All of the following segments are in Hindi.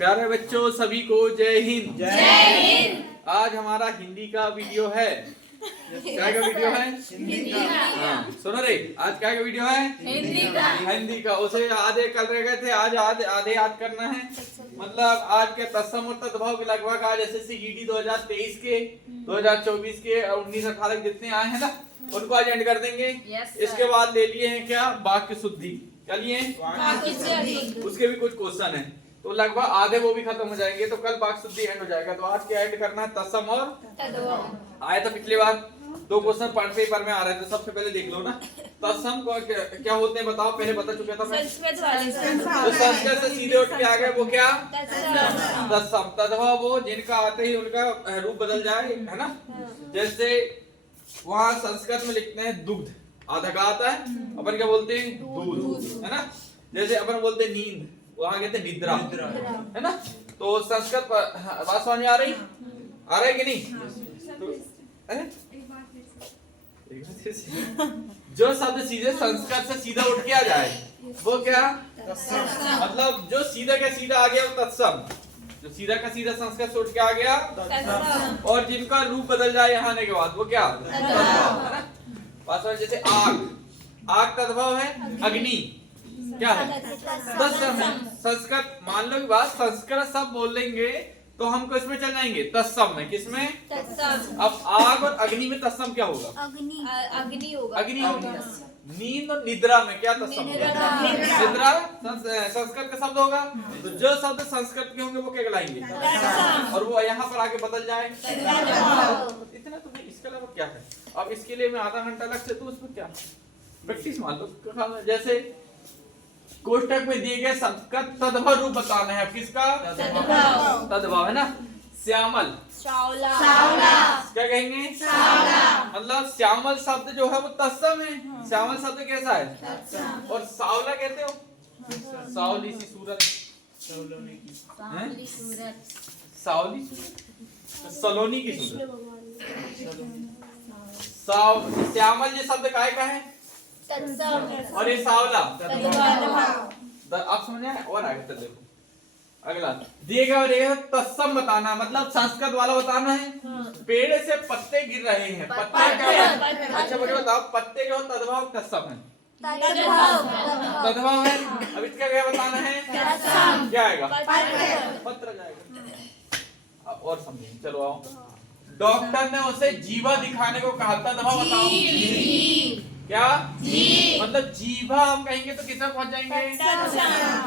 प्यारे बच्चों सभी को जय हिंद। जय हिंद। आज हमारा हिंदी का वीडियो है। क्या का वीडियो है? हिंदी का। हाँ सुनो रे, आज क्या का वीडियो है? हिंदी का। हिंदी का। उसे आधे कल रह गए थे, आज आधे याद करना है। मतलब आज के तत्सम और तद्भव के लगभग आज एसएससी जीडी 2023 के 2024 के और 19-18 जितने आए हैं ना, उनको आज एंड कर देंगे। इसके बाद ले लिए हैं क्या, वाक्य शुद्धि। क्या लिए? उसके भी कुछ क्वेश्चन है, तो लगभग आधे वो भी खत्म हो जाएंगे, तो कल वाक्य शुद्धि एंड हो जाएगा। तो आज क्या एंड करना है? तत्सम और तद्भव। आया था पिछली बार, दो क्वेश्चन पार्ट पेपर में आ रहे थे, सबसे पहले देख लो ना। तत्सम को क्या होते हैं बताओ, पहले बता चुका था मैं। जो संस्कृत से सीधे उठ के आ गए वो क्या? तत्सम। तद्भव वो जिनका आते ही उनका रूप बदल जाए, है ना। जैसे वहाँ संस्कृत में लिखते हैं दुग्ध, आधा का आता है, अपन क्या बोलते हैं? दूध, है ना। जैसे अपन बोलते हैं नींद, वहाँ कहते हैं निद्रा, है ना। तो संस्कृत बात समझ में आ रही है कि नहीं? तो, जो शब्द सीधे संस्कृत से सीधा उठ के आ जाए वो क्या? मतलब जो सीधा का सीधा आ गया वो तत्सम। जो सीधा का सीधा संस्कृत से उठ के आ गया, और जिनका रूप बदल जाए यहाँ आने के बाद वो क्या? तद्भव, है ना। जैसे आग, आग तद्भव है। अग्नि क्या है? तत्सम है। संस्कृत मान लो की बात, संस्कृत सब बोलेंगे तो हमको इसमें चल जाएंगे तत्सम में। किसमें? तत्सम। अब आग और अग्नि में तत्सम क्या होगा? अग्नि होगा। अग्नि होगा। नींद और निद्रा में क्या तत्सम होगा? निद्रा संस्कृत का शब्द होगा। तो जो शब्द संस्कृत के होंगे वो क्या कहलाएंगे? और वो यहाँ पर आके बदल जाए इतना। तो इसके अलावा क्या है? अब इसके लिए मैं आधा घंटा लग से, तो उसमें क्या प्रैक्टिस मान लो। जैसे कोष्टक में दिए गए शब्द का तद्भव रूप बताना है। किसका? तद्भव, है ना। श्यामल, क्या कहेंगे? मतलब श्यामल शब्द जो है वो तत्सम है। श्यामल शब्द कैसा है? और सावला कहते हो? सावली सी सूरत, सावली सलोनी की सूरत। श्यामल ये शब्द काय का है? और ये सावला आप समझ आए? और आगे देखो, अगला दिए गए तत्सम बताना, मतलब संस्कृत वाला बताना है। पेड़ से पत्ते गिर रहे हैं, पत्ते क्या है? अच्छा मुझे बताओ, पत्ते जो तद्भव तत्सम है? तद्भव है। अब इसका क्या बताना है? क्या आएगा? पत्र जाएगा। और समझें, चलो आओ। डॉक्टर ने उसे जीवा दिखाने को कहा, तद्भव बताओ क्या? मतलब जीवा हम कहेंगे तो किसमें पहुंच जाएंगे?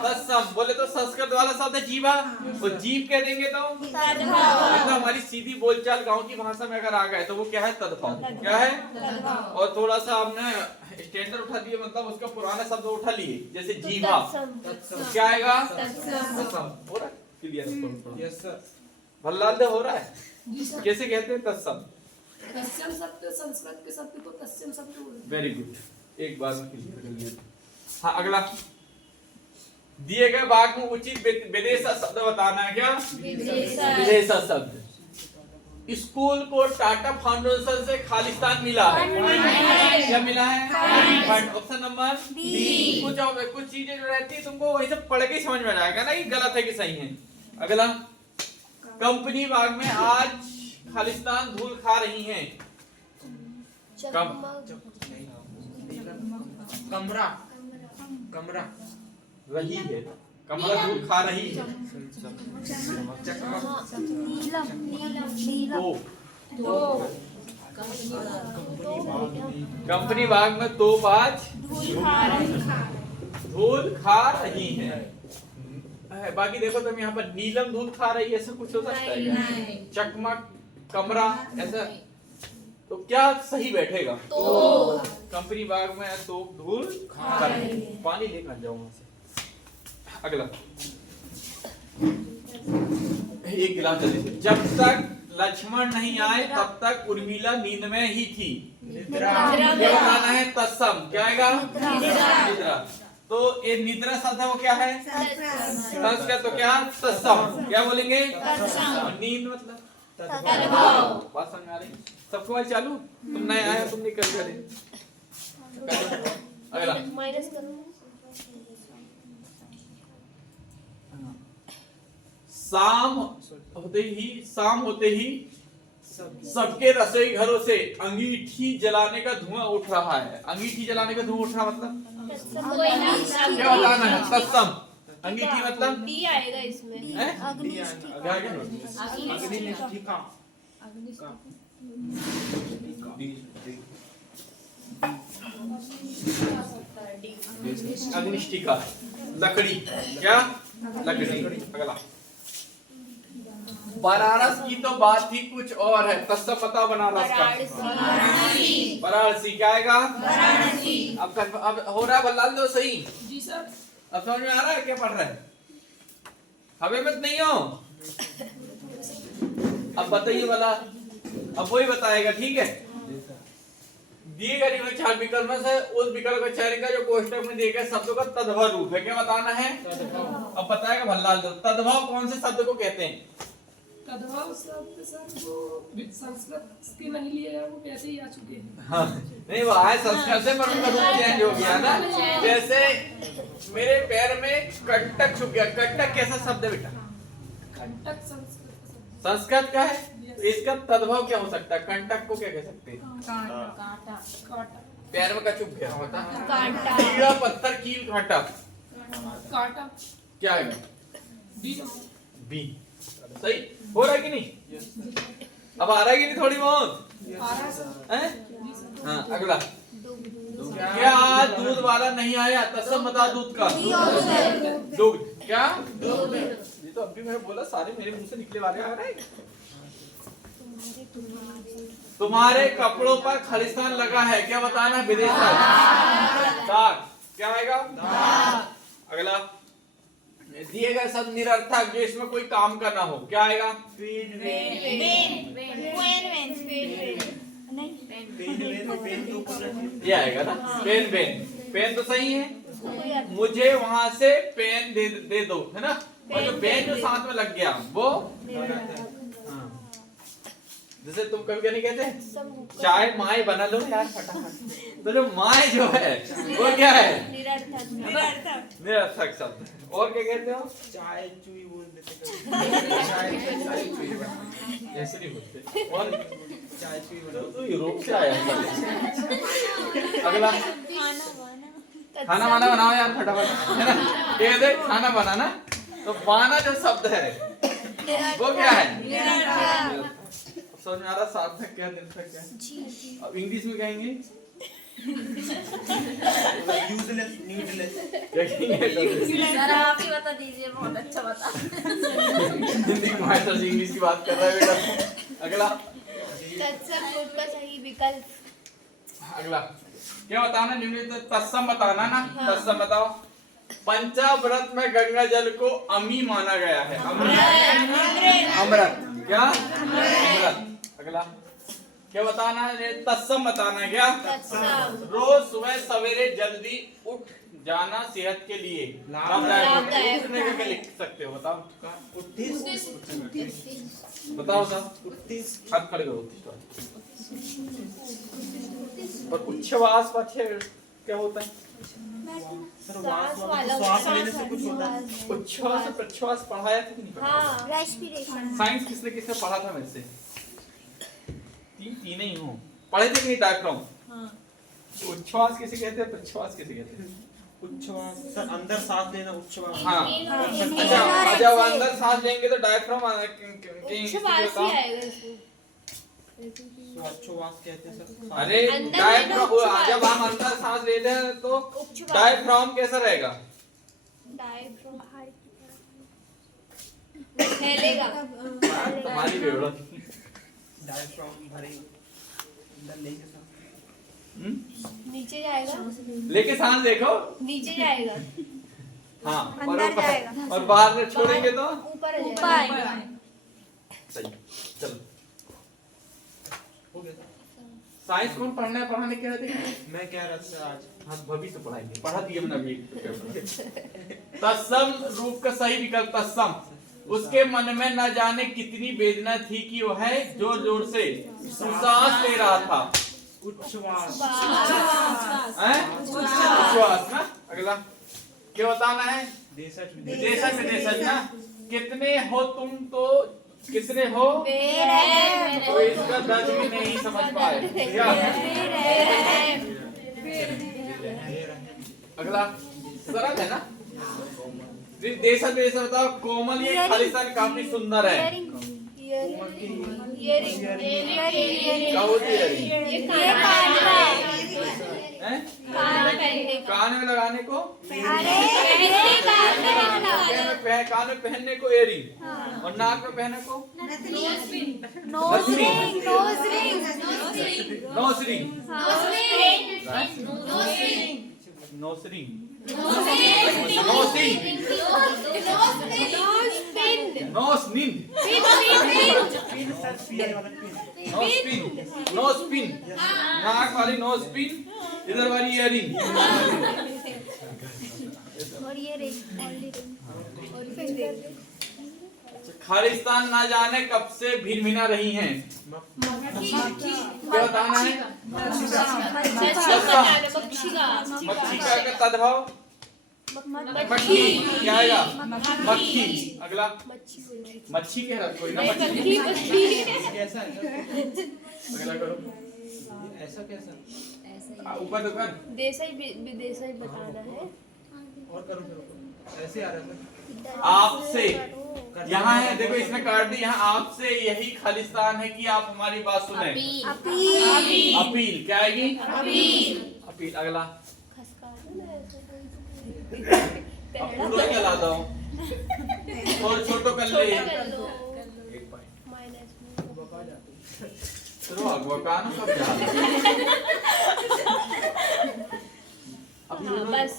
तत्सम। बोले तो संस्कृत वाला शब्द है जीवा, और जीव कह देंगे तो मतलब हमारी सीधी बोलचाल गांव की भाषा में अगर आ गए तो वो क्या है? तद्भव। क्या है? और थोड़ा सा हमने स्टैंडर्ड उठा दिए, मतलब उसका पुराना शब्द उठा लिए, जैसे जीवा क्या आएगा? तत्सम। हो रहा है क्लियर? Yes sir. भल्लाल हो रहा है। कैसे कहते हैं? तत्सम। तत्सम शब्द संस्कृत के शब्द को तत्सम शब्द बोलते हैं। वेरी गुड, एक बार में क्लियर कर लिया। हाँ अगला, दिए गए वाक्य में उचित विदेशा शब्द बताना है। क्या? विदेशा शब्द। स्कूल को टाटा फाउंडेशन से खालिस्तान मिला है। क्या मिला है? Option number B. कुछ चीजें जो रहती है तुमको वही सब पढ़ के समझ में आएगा ना कि गलत है कि सही है। अगला, कंपनी बाग में आज खालिस्तान धूल खा रही हैं। कमरा रही है, कमरा धूल खा रही है। कंपनी बाग में तोप आज धूल खा रही है। बाकी देखो तुम यहाँ पर नीलम धूल खा रही है, ऐसा कुछ हो सकता है? चकमक, कमरा, ऐसा तो क्या सही बैठेगा? तो कंपनी बाग में तो धूल खा रही है। पानी लेकर जाओ वहां से। अगला, एक गिलास जल्दी। जब तक लक्ष्मण नहीं आए तब तक उर्मिला नींद में ही थी। क्या बताना है? तत्सम। क्या आएगा? निद्रा। तो ये निद्रा शब्द है वो क्या है? संस्कृत। तो क्या? तत्सम। क्या बोलेंगे? नींद मतलब बात समझ आ रही? सबको आज चालू? तुम नए आए, तुम नहीं कर। अगला, शाम होते ही सबके रसोई घरों से अंगीठी जलाने का धुआं उठ रहा है। अंगीठी जलाने का धुआं उठ रहा मतलब क्या बताना है? तत्सम। अंगीठी मतलब डी आएगा इसमें। अग्निष्टिका लकड़ी, क्या लकड़ी। अगला बनारस की तो बात ही कुछ और है। तत्सम बताओ बनारस का। वाराणसी क्या आएगा? अब हो रहा है बल्लाल दो सही। जी सर। अब समझ में आ रहा है क्या पढ़ रहा है? हमें मत नहीं हो। अब बताइए वाला, अब वही बताएगा, ठीक है। दिए गए निम्न 4 विकल्प में से उस विकल्प का चयन का जो कोष्टक में दिए गए शब्दों का तद्भव रूप है। क्या बताना है? अब बताएगा भल्लाल दो। तद्भव कौन से शब्द को कहते हैं? तद्भव शब्द सर वो संस्कृत के नहीं लिए हैं, वो वैसे ही आ चुके हैं। हाँ, नहीं वो आए संस्कृत से, पर उनका रूप चेंज हो गया ना। जैसे मेरे पैर में कंटक छुप गया। कंटक कैसा शब्द है बेटा? कंटक संस्कृत का शब्द। संस्कृत का है। तो इसका तद्भव क्या हो सकता है? कंटक को क्या कह सकते हैं? कांटा। पैर में का चुप गया होता कांटा। कीड़ा पत्थर कील कांटा कांटा। क्या है? बी। बी। सही हो रहा है कि नहीं? अब आ रहा है कि नहीं थोड़ी बहुत? आ रहा है सर। हैं? हाँ, अगला क्या दूध वाला नहीं आया? तत्सम बता दूध का। दूध क्या? ये तो अभी मैंने बोला, सारे मेरे मुंह से निकले वाले आ रहे हैं। तुम्हारे कपड़ों पर खालिस्तान लगा है। क्या बताना? विदेश दाग। क्या आएगा? अगला दिए गए शब्द निरर्थक जो इसमें कोई काम का ना हो। क्या आएगा? ये आएगा ना। पेन। पेन तो सही है। मुझे वहां से पेन दे दो, है ना। और जो पेन जो साथ में लग गया वो, जैसे तुम कभी नहीं कहते चाय माए बना लो यार फटाफट। तो जो माए जो है वो क्या है? निरर्थक शब्द। और क्या कहते हो? चाय चुई बोल देते ऐसे नहीं बोलते। और चाय चुई तो यूरोप से आया है। अगला खाना वाना बनाओ यार फटाफट, है ना। क्या कहते हैं? खाना बनाना। तो बाना जो शब्द है वो क्या है? समझ में आ रहा? सार्थक क्या, निरर्थक क्या? अब इंग्लिश में कहेंगे यूजलेस नीडलेस। क्या कहेंगे? सर आप ही बता दीजिए, बहुत अच्छा बता। हिंदी की मास्टर से इंग्लिश की बात कर रहा है बेटा। अगला तत्सम रूप का सही विकल्प। अगला क्या बताना? निम्नलिखित तत्सम बताना ना। तत्सम बताओ। पंचाव्रत में गंगा जल को अमी माना गया है। अमृत क्या? अमृत। अगला क्या बताना है? तत्सम बताना है। क्या? रोज सुबह सवेरे जल्दी उठ जाना सेहत के लिए लाभदायक है। उठने का क्या लिख सकते हो? बताओ। बताओ साहब। हाथ खड़े करो। और उच्छ्वास पछे क्या होता है? श्वास लेने से कुछ होता है। उच्छ्वास प्रश्वास पढ़ाया था कि नहीं? हाँ, रेस्पिरेशन। साइंस किसने पढ़ा था मेरे से? तीन ही हूँ। पढ़े थे कि नहीं? डायफ्राम। उच्छ्वास किसे कहते हैं? प्रश्वास किसे कहते हैं? उच्छ्वास सर अंदर सांस लेना उच्छ्वास। हाँ। अच्छा, जब अंदर सांस लेंगे तो डायफ्राम उच्छ्वास ही आएगा इसमें। उच्छ्वास कहते हैं सर। अरे डायफ्राम, जब हम अंदर सांस लेते हैं तो डायफ्राम कैसा रहेगा? डायफ्राम फैलेगा। तुम्हारी बेवड़ा। डायफ्राम भरे अंदर लेके सांस। नीचे जाएगा। लेके सांस देखो। नीचे जाएगा। हाँ, अंदर जाएगा। और बाहर में छोड़ेंगे तो ऊपर जाएगा। सही। चलो साइंस कौन पढ़ाने कह रहे थे? मैं कह रहा था आज हाँ भविष्य पढ़ाएंगे। पढ़ा दिए हमने अभी। तत्सम रूप का सही विकल्प तत्सम। उसके मन में न जाने कितनी वेदना थी कि वह जोर जोर से सांस ले रहा था। उच्छ्वास। उच्छ्वास ना। अगला क्या बताना है? देशज विदेशज ना। कितने हो तुम तो कितने हो तो इसका दर्ज भी नहीं समझ पाए क्या? अगला सरल है ना। देशा देशा बताओ कोमल ये खालिस्तान काफी सुंदर है। क्या होती है कान में लगाने को कान में पहनने को इयरिंग और नाक में पहनने को नोज रिंग नोज पिन नाक वाली नोज पिन इधर वाली इयरिंग और ये रिंग और फिंगर। खालिस्तान ना जाने कब से भिनभिना रही हैं। क्या बताना है? मक्खी का तद्भव मक्खी क्या आएगा? मक्खी। अगला मच्छी कह रहा कोई ना मच्छी। कैसा है? अगला करो ऐसा कैसा? ऊपर ऊपर देसाई विदेसाई बताना है। और करो ऐसे आ रहा है। आपसे यहाँ है देखो इसने काट दी। यहाँ आपसे यही खालिस्तान है कि आप हमारी बात सुने। अपील क्या आएगी? अपील। अगला अपूर्व क्या लाता हूँ और छोटो कर ले चलो अगवा ना सब बस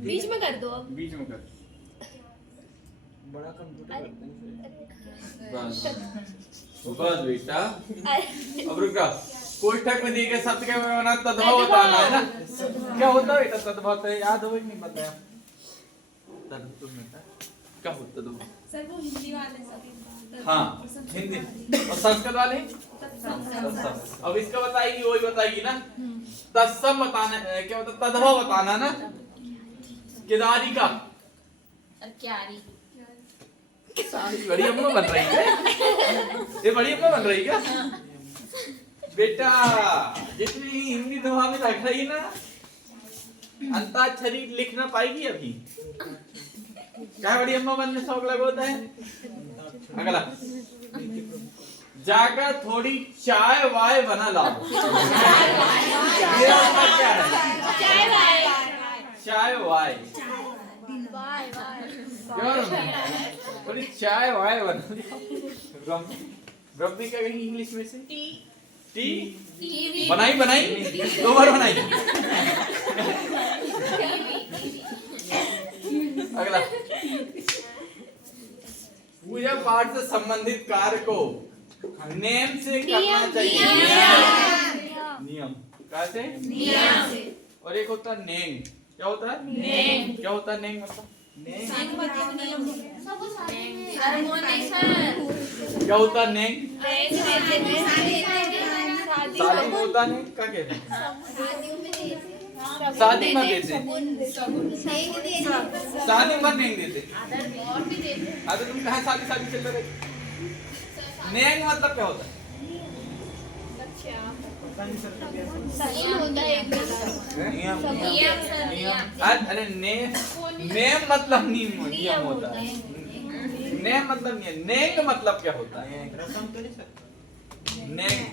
बीच में कर दो अब। बीच में कर बड़ा कंप्यूटर करते हैं। बस बेटा अब रुका। कोष्ठक में दिए गए शब्द के बना तद्भव बताना है ना। क्या होता है बेटा तद्भव? तो याद हो नहीं बताया क्या होता तद्भव? सर वो हिंदी वाले सब। हाँ हिंदी और संस्कृत वाले अब इसका बताएगी वही बताएगी ना। तत्सम बताना क्या होता? तद्भव बताना ना। केदारी का क्यारी सारी बड़ी अम्मा बन रही है। ये बड़ी अम्मा बन रही क्या बेटा? जितनी हिंदी दोहा में रख रही ना अंताक्षरी लिख ना पाएगी अभी। क्या बड़ी अम्मा बनने शौक लगा होता है? अगला जाकर थोड़ी चाय वाय बना लाओ। मेरा मतलब क्या है? चाय वाय थोड़ी चाय वाय बना। रब्बी क्या कहेंगे इंग्लिश में से? टी बनाई दो बार बनाई। अगला पूजा पाठ से संबंधित कार्य को नेम से करना चाहिए। नियम कैसे? नियम से। और एक होता है नेंग। क्या होता है? नेंग। क्या होता है नेंग? मतलब क्या होता है नेंग? शादी में होता नहीं क्या कहते हैं? शादी में देते शादी में नेंग देते। अरे तुम कहाँ शादी चल रहे? नेंग मतलब क्या होता है? अरे नेम मतलब नियम होता है। नेम मतलब नियम। नेंग मतलब क्या होता है? रसम तो नहीं सर। नेंग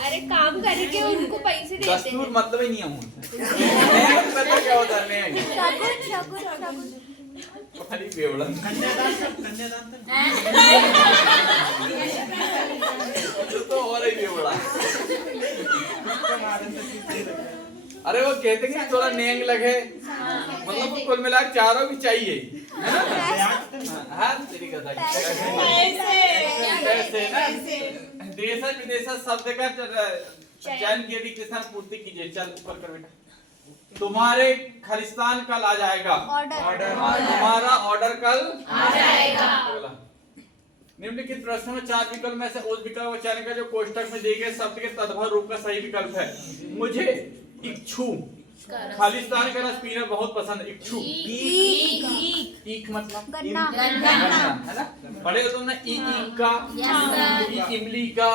अरे काम करके उनको पैसे देते हैं। दस्तूर मतलब ही नियम होता है। नेंग मतलब क्या होता है? नेंग अरे बेवड़ा कन्यादान तो और ही बेवड़ा। अरे वो कहते हैं कि थोड़ा नेंग लगे मतलब कुल मिला चारों भी चाहिए है ना। हाँ तेरी कथा कैसे ना देश विदेश शब्द का चयन किए भी किसान पूर्ति कीजिए। चल ऊपर कर बेटा। तुम्हारे खालिस्तान कल आ जाएगा। तुम्हारा ऑर्डर कल आ जाएगा। निम्नलिखित प्रश्नों में 4 विकल्प में से उस विकल्प को चयन कर जो कोष्ठक में दिए गए शब्द के तद्भव रूप का सही विकल्प है। मुझे इच्छु खालिस्तान का रस पीना बहुत पसंद। इच्छुक, ईख मतलब गन्ना। है ना? पढ़े हो तुमने ईख का, इमली का,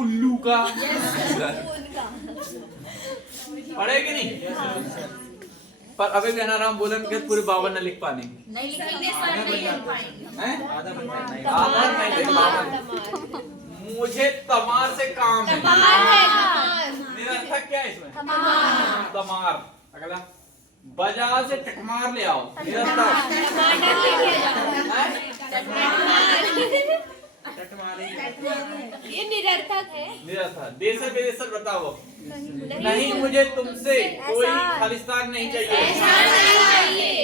उल्लू का, पढ़े कि नहीं? पर अभी भी अनाराम बोलन के पूरे 52 न लिख पाने मुझे तमार से काम है। निरर्थक क्या है इसमें? तमार। अगला बाजार से टकमार ले आओ। निरर्थक। ये निरर्थक है। निरर्थक। देश विदेश बताओ। नहीं, मुझे तुमसे कोई खालिस्तान नहीं चाहिए।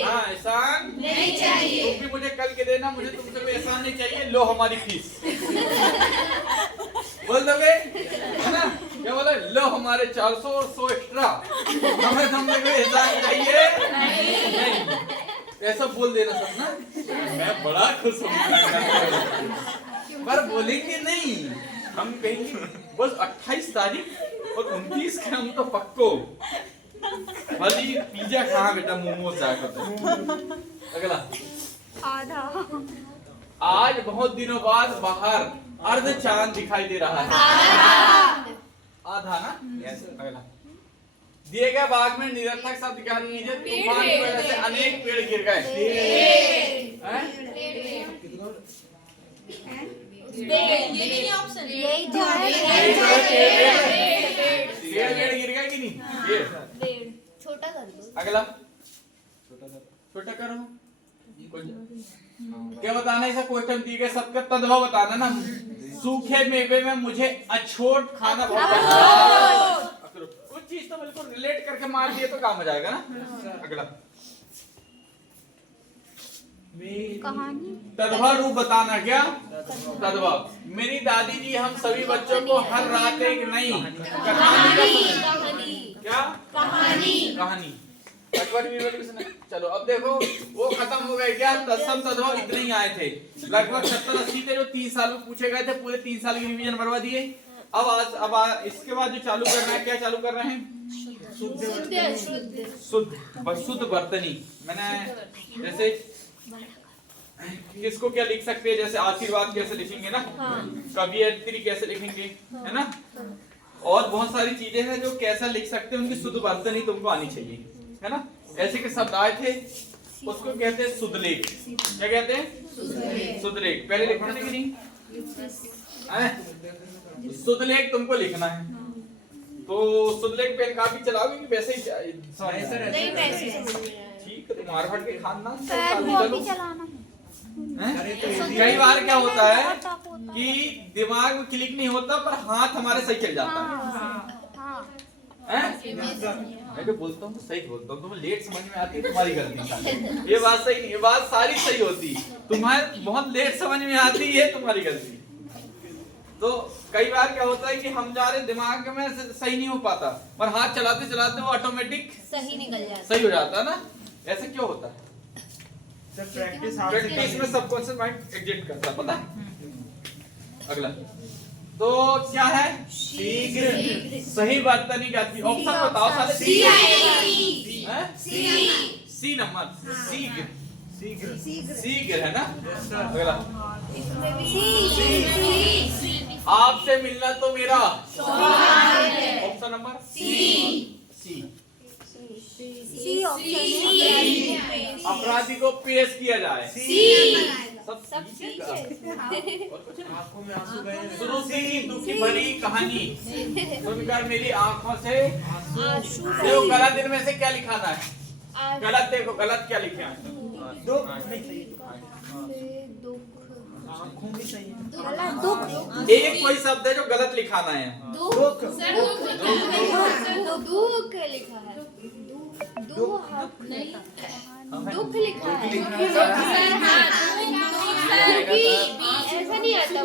हाँ, एहसान नहीं चाहिए। तुम भी मुझे कल के देना, मुझे तुमसे कोई एहसान नहीं चाहिए। लो हमारी फीस। बोल दोगे है ना? क्या बोले? लो हमारे 400 और 100 एक्स्ट्रा। हमें तुमसे कोई एहसान चाहिए नहीं। ऐसा बोल देना सब ना, मैं बड़ा खुश हूँ। पर बोलेंगे नहीं, हम कहेंगे बस 28 तारीख और 29 के हम तो पक्को। भली पिज्जा कहाँ बेटा, मोमोज जाकर। अगला आधा। आज बहुत दिनों बाद बाहर अर्ध चांद दिखाई दे रहा है। आधा ना? अगला दिए गए बाग में निरर्थक शब्द क्या लीजिए? तूफान की वजह से अनेक पेड़ गिर गए। यही तो है। पेड़ गिर गए कि नहीं? छोटा कर दो। अगला छोटा करो। क्या बताना है? क्वेश्चन दिए गए सबका तद्भव बताना ना। सूखे मेवे में मुझे अछोट खाना बहुत पसंद है। कुछ चीज तो बिल्कुल रिलेट करके मार दिए तो काम हो जाएगा ना। अगला कहानी। तद्भव रूप बताना। क्या तद्भव? मेरी दादी जी हम सभी बच्चों को हर रात एक नई कहानी। क्या कहानी? चलो अब देखो, वो खत्म हो गए। क्या तत्सम तद्भव इतने ही आए थे, लगभग 70-80 थे जो 3 साल में पूछे गए थे। पूरे 3 साल की रिवीजन करवा दिए। अब इसके बाद जो चालू करना है, क्या चालू कर रहे हैं? शुद्ध बर्तनी। मैंने जैसे किसको क्या लिख सकते हैं? जैसे आशीर्वाद कैसे लिखेंगे ना, कवियत्री कैसे लिखेंगे, है ना? और बहुत सारी चीजें हैं जो कैसा लिख सकते हैं, उनकी शुद्ध बर्तनी तुमको आनी चाहिए, है ना? ऐसे के शब्द आए थे, उसको कहते हैं शुद्धलेख। क्या कहते हैं? शुद्धलेख। पहले लिखना है कि नहीं? शुद्धलेख तुमको लिखना है। तो शुद्धलेख पेन काफी चलाओगे कि वैसे ही? ठीक है, तुम मारवाड़ के खानदान से चलाना है। कई बार क्या होता है कि दिमाग में क्लिक नहीं होता, पर हाथ हमारे सही चल जाता है। मैं तो बोलता हूँ, सही बोलता हूँ, तुम्हें लेट समझ में आती है, तुम्हारी गलती। ये बात सही नहीं, ये बात सारी सही होती, तुम्हारे बहुत लेट समझ में आती है, तुम्हारी गलती। तो कई बार क्या होता है कि हम जा रहे दिमाग में सही नहीं हो पाता, पर हाथ चलाते चलाते वो ऑटोमेटिक सही निकल जाता है, सही हो जाता है ना। ऐसा क्यों होता है? प्रैक्टिस में सबकॉन्शियस माइंड एग्जिट करता है, पता है? अगला तो क्या है? शीघ्र। सही बर्तनी क्या थी? ऑप्शन बताओ साले। C number. शीघ्र है ना? अगला आपसे मिलना तो मेरा ऑप्शन नंबर सी। अपराधी को पेश किया जाए। सब ठीक है। शुरू से ही दुखी भरी कहानी सुनकर मेरी आंखों से देखो, गलत दिन में से क्या लिखाना है? गलत देखो, गलत क्या लिखे हैं? एक कोई शब्द है जो गलत लिखाना है। दुख लिखा है। दुख लिखा है। ऐसा नहीं आता।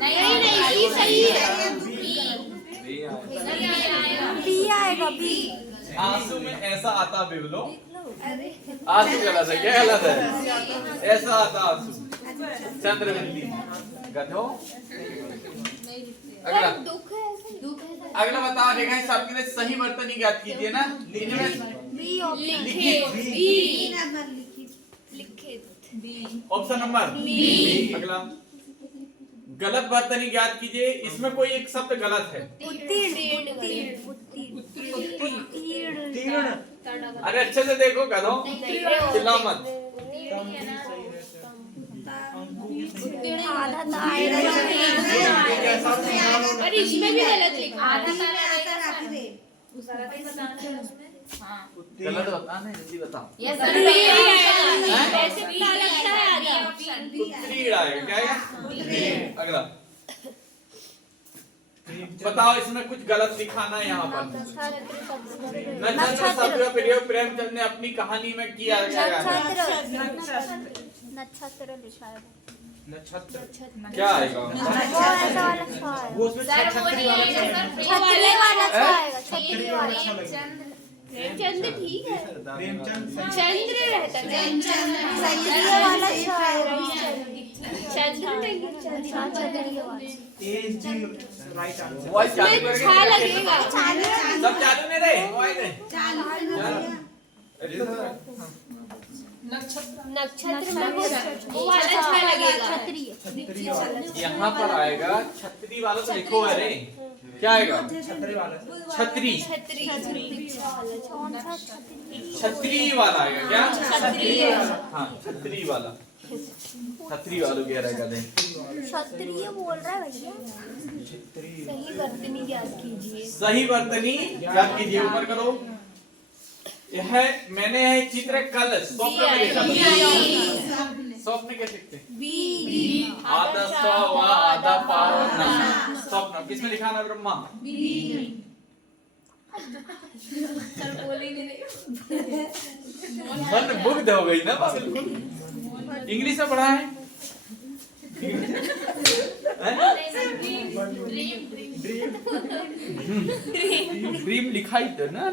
नहीं सही है। बी आएगा, बी। आंसू में ऐसा आता बिबलो। आंसू गलत है। क्या गलत है? ऐसा आता आंसू। चंद्रबिंदी गधो। अगला दुख है। अगला बताओ रेखा हिसाब के लिए सही वर्तनी ज्ञात कीजिए ना। इनमें लिखित ऑप्शन नंबर बी। अगला गलत वर्तनी ज्ञात कीजिए, इसमें कोई एक शब्द गलत है। अरे अच्छे से देखो करो, चिल्लाओ मत। और इसमें भी गलत लिखा गलत बताना है, जल्दी बताओ। उत्तीर्ण आएगा, क्या आएगा? अगला बताओ, इसमें कुछ गलत लिखाना है यहाँ पर। नक्षत्र शब्द का प्रयोग प्रेमचंद ने अपनी कहानी में किया गया है। नक्षत्र लिखा है। नक्षत्र क्या आएगा? वो उसमें छतरी वाला छतरी वाला आएगा। छतरी वाला प्रेमचंद ठीक है, प्रेमचंद चंद्र रहता है, छतरी वाला आएगा। चंद्र नहीं, छतरी वाला A is the right answer. Voice चालू करके छा लगेगा। सब चालू नहीं रहे, वॉइस है। नक्षत्र में वो वाला छा लगेगा। छतरी यहाँ पर आएगा छतरी वाला, तो लिखो है रे। क्या आएगा? छतरी वाला छतरी, छतरी छतरी वाला आएगा। क्या? हाँ, छतरी वाला, छतरी वालों की रहेगा। क्षत्रिय बोल रहा है भैया। सही वर्तनी ज्ञात कीजिए। सही वर्तनी ज्ञात कीजिए, ऊपर करो। यह मैंने यह चित्र कल स्वप्न में देखा था। स्वप्न कैसे लिखते हैं? आधा सौ व आधा पावना। स्वप्न किसमें लिखा ना? ब्रह्मा। मन मुग्ध हो गई ना बिल्कुल। इंग्लिश में पढ़ा है? ड्रीम लिखाई तो ना।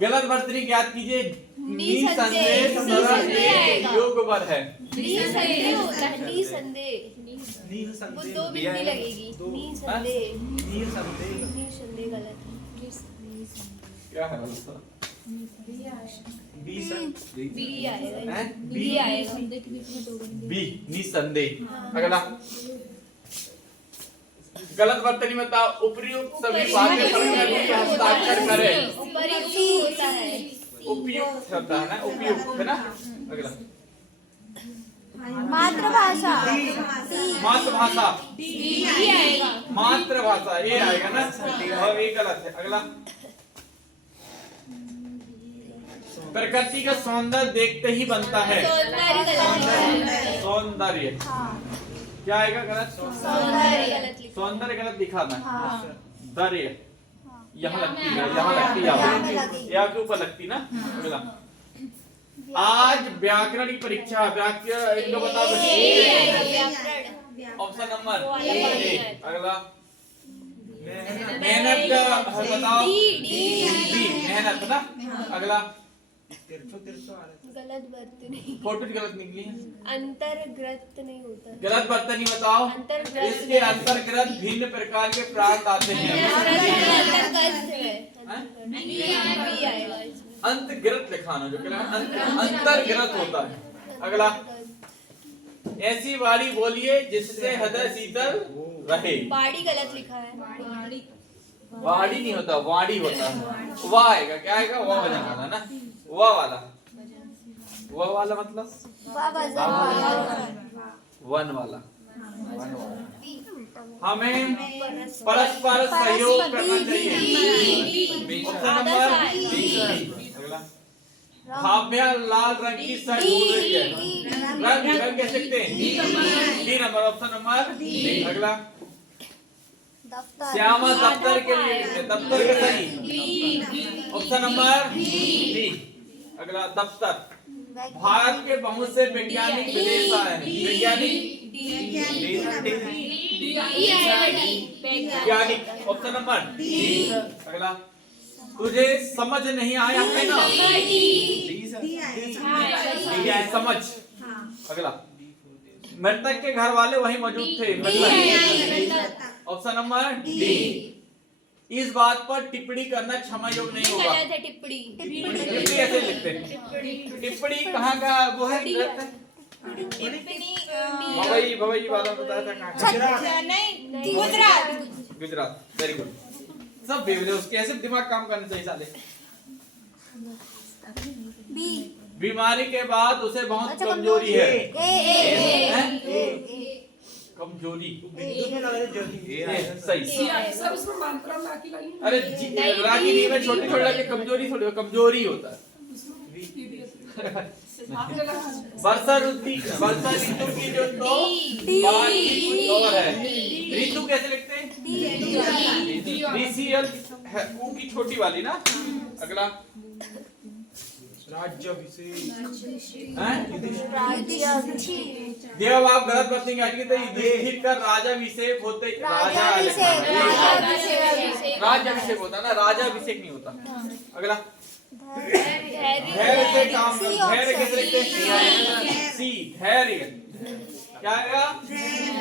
गलत वर्तनी ज्ञात कीजिए। निसंदेह सरल एक योग वर है। निसंदेह होता है, निसंदेह। नील वो संदेह दो बिंदी लगेगी। निसंदेह, नील संदेह निसंदेह गलत है। क्या है मतलब? बी सर बी आएगा, हैं? बी आएगा। बी निसंदेह। अगला गलत वर्तनी में बताओ। उपयुक्त सभी वाक्य प्रश्न में हस्ताक्षर करें। उपयुक्त होता है। उपयुक्त होता है ना, उपयुक्त है ना। अगला मातृभाषा मातृभाषा, बी आएगा। मातृभाषा ये आएगा ना, और ये गलत है। अगला प्रकृति का सौंदर्य देखते ही बनता है। सौंदर्य गलत है। सौंदर्य क्या आएगा? गलत। सौंदर्य गलत लिखा। सौंदर्य गलत दिखाना है। दर्य यहाँ लगती है, यहाँ लगती है, यहाँ के ऊपर लगती ना। अगला आज व्याकरण की परीक्षा। व्याकरण इनको बताओ। Option number A. अगला मेहनत बताओ। डी मेहनत ना। अगला तिरछो आ रहा गलत वर्तनी। फोटो गलत निकली है। अंतर्ग्रत नहीं होता। गलत वर्तनी बताओ। अंतर्ग्रत इसके अंतर्गत भिन्न प्रकार के प्रांत आते हैं। अंतर्गत लिखाना, जो अंतर्गत होता है। अगला ऐसी वाणी बोलिए जिससे हृदय शीतल रहे। बाड़ी गलत लिखा है। वाड़ी नहीं होता, वाड़ी होता है। वाह आएगा। क्या आएगा? वाह वजन वाला ना, वाह वाला। वाह वाला मतलब वन वाला। हमें परस्पर सहयोग करना चाहिए। Option number B. अगला भाव्या लाल रंग की शर्ट बोल रही है। रंग कह सकते हैं। D number, option number B. अगला श्यामा दफ्तर के लिए, दफ्तर के सही। Option number B. अगला दफ्तर। भारत के बहुत से वैज्ञानिक विदेश आए। वैज्ञानिक वैज्ञानिक, ऑप्शन नंबर डी। अगला तुझे समझ नहीं आया है ना। ठीक है, समझ। अगला मृतक के घर वाले वहीं मौजूद थे। Option number D. इस बात पर टिप्पणी करना क्षमा योग्य नहीं होगा। गलत है टिप्पणी। टिप्पणी कैसे लिखते हैं? टिप्पणी कहाँ का वो है? टिप्पणी भवई वाला बताया था कहाँ का? नहीं, गुजरात। गुजरात। Very good. सब बेवले उसके ऐसे दिमाग काम करने चाहिए साले। बी बीमारी के बाद उसे बहुत कमजोरी है। कमजोरी सही। सर उसमें मात्रा ला की लगी अरे रागी नहीं में छोटी छोटी लगे कमजोरी थोड़ी कमजोरी होता है। वर्षा ऋतु की जो तो बात की कुछ और है। ऋतु कैसे लिखते हैं? ऋषियल ऊ की छोटी वाली ना। अगला राज्याभिषेक देव आप गलत बात नहीं कहेंगे तो युधिष्ठिर का राजाभिषेक होते राजाभिषेक होता ना, राजाभिषेक नहीं होता। अगला धैर्य से काम धैर्य कैसे लिखते हैं? सी धैर्य क्या आएगा?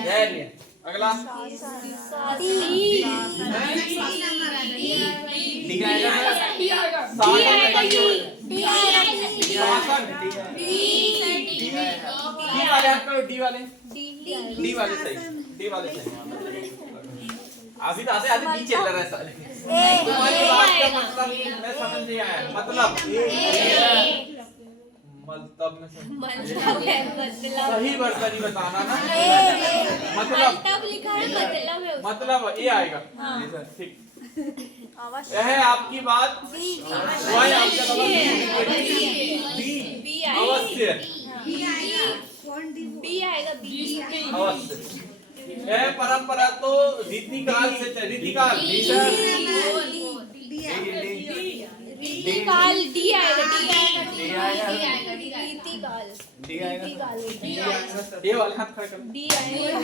धैर्य। अगला डी आएगा। डी वाले हाथ करो। डी वाले सही। डी वाले सही। अभी तो आधे आधे डी चल रहा है साले। तुम्हारी बात का मतलब मैं समझ नहीं आया। मतलब सही वर्ड नहीं बताना ना। मतलब लिखा है, मतलब है। मतलब ये आएगा। ठीक। यह है आपकी बात। वही आपका बी अवश्य बी आएगा। बी अवश्य। यह परंपरा तो रीतिकाल से रीतिकाल रीतिकाल डी आएगा। रीतिकाल ये वाले हाथ खड़े कर। डी आएगा।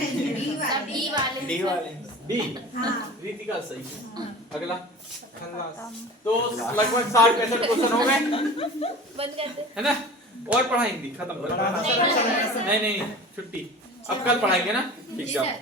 डी रीतिकाल सही। अगला खल्लास तो लगभग 60-65 क्वेश्चन हो गए बंद कर दे। है ना। और पढ़ाएंगे खत्म। नहीं छुट्टी। अब कल पढ़ाएंगे ना। ठीक जाओ।